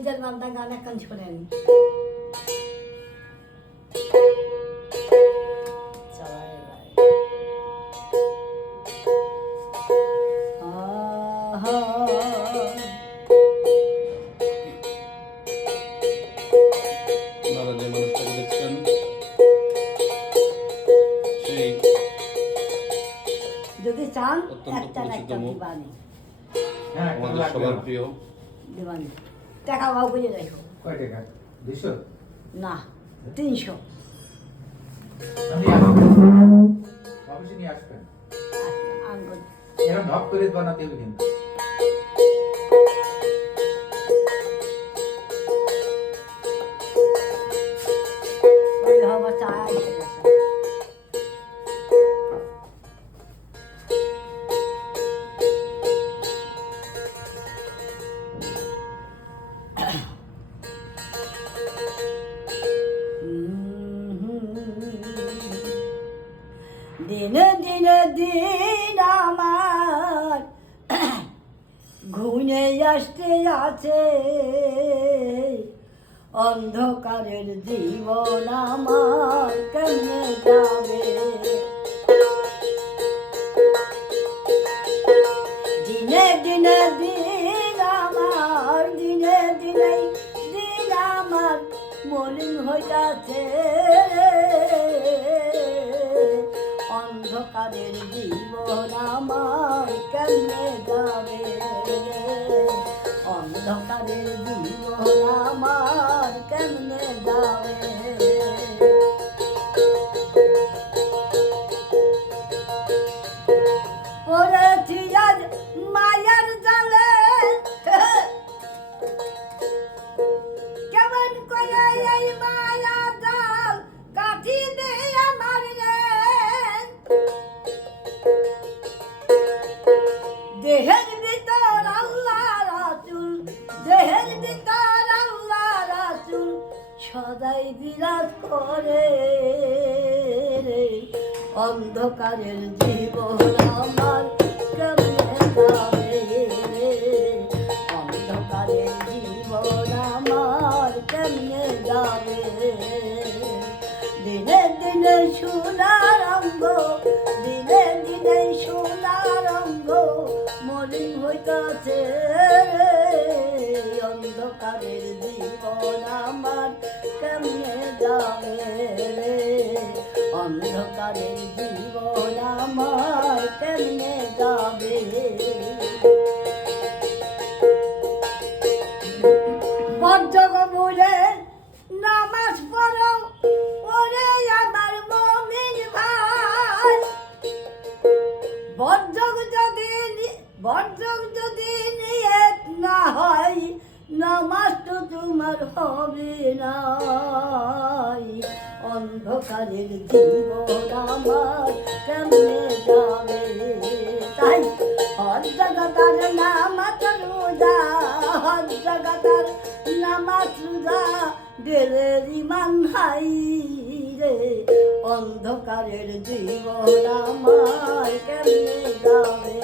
নিজের বান্দা গান এখন শোনেন যদি চান একটা একটা দিবানি। হ্যাঁ আমাদের সবার প্রিয়। দিবানি। টাকা বাবু করে দেখো কয় টাকা? দুশো না তিনশো। অফিসে নিয়ে আসবেন। আনব এরকম ধপ করে বানাতে হবে কিন্তু। দিনে দিনে দিন আমার। ঘুনে আসতে আছে। অন্ধকারের জীবন আমার কেমনে যাবে। দিনে দিনে দিন আমার, দিনে দিনে দিন আমার মলিন হইতাছে অন্ধকারের জীবন আমার কেমনে যাবে? অন্ধকারের জীবন আমার কেমনে যাবে? ওরা অন্ধকারের জীবন আমার। কেমনে যাবে অন্ধকারের জীবন আমার কেমনে যাবে? দিনে দিনে সোনার অঙ্গ, দিনে দিনে সোনার অঙ্গ, মলিন হইতাছে অন্ধকারের জীবন আমার কেমনে যাবে অন্ধকারের জীবন আমার কেমনে যাবে? বলে, নামাজ পড়ো, ওরে আমার মমিন ভাই। বজ্রগ যদি বজ্রগ যদি নিয়ত না হয়, নামাজ তোমার হবে না অন্ধকারের জীবন আমার কেমনে যাবে? তাই হর জগতার নামাজ রোজা হর জগতার নামাজ রোজা দিলের ইমান হাই রে। অন্ধকারের জীবন আমার কেমনে যাবে?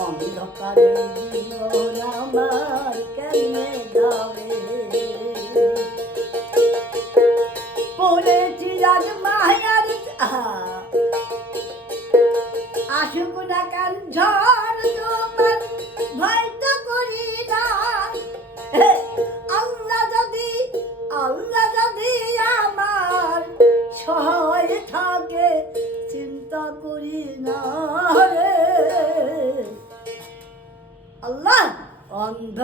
অন্ধকারের জীবন আমার কেমনে যাবে? পড়েছি আজ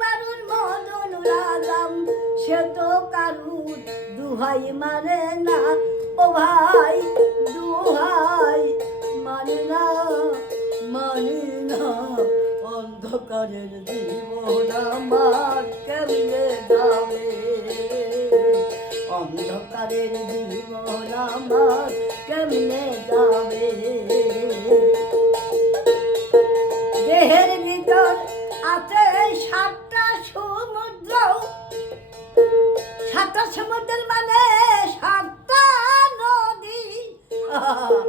বারুর মদন লাগাম, সে তো কারুর দুহাই মানে না। ও ভাই, দুহাই মানে না মানে না। অন্ধকারের জীবন আমার কেমনে যাবে অন্ধকারের জীবন আমার কেমনে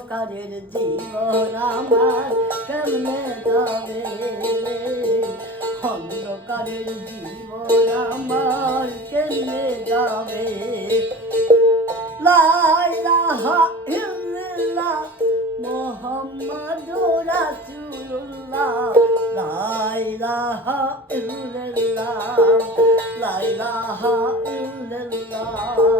অন্ধকারের জীবন আমার কেমনে যাবে? অন্ধকারের জীবন আমার কেমনে যাবে? লাইলাহা ইল্লাল্লাহ মুহাম্মাদুর রাসূলুল্লাহ। লাইলাহা ইল্লাল্লাহ লাইলাহা ইল্লাল্লাহ।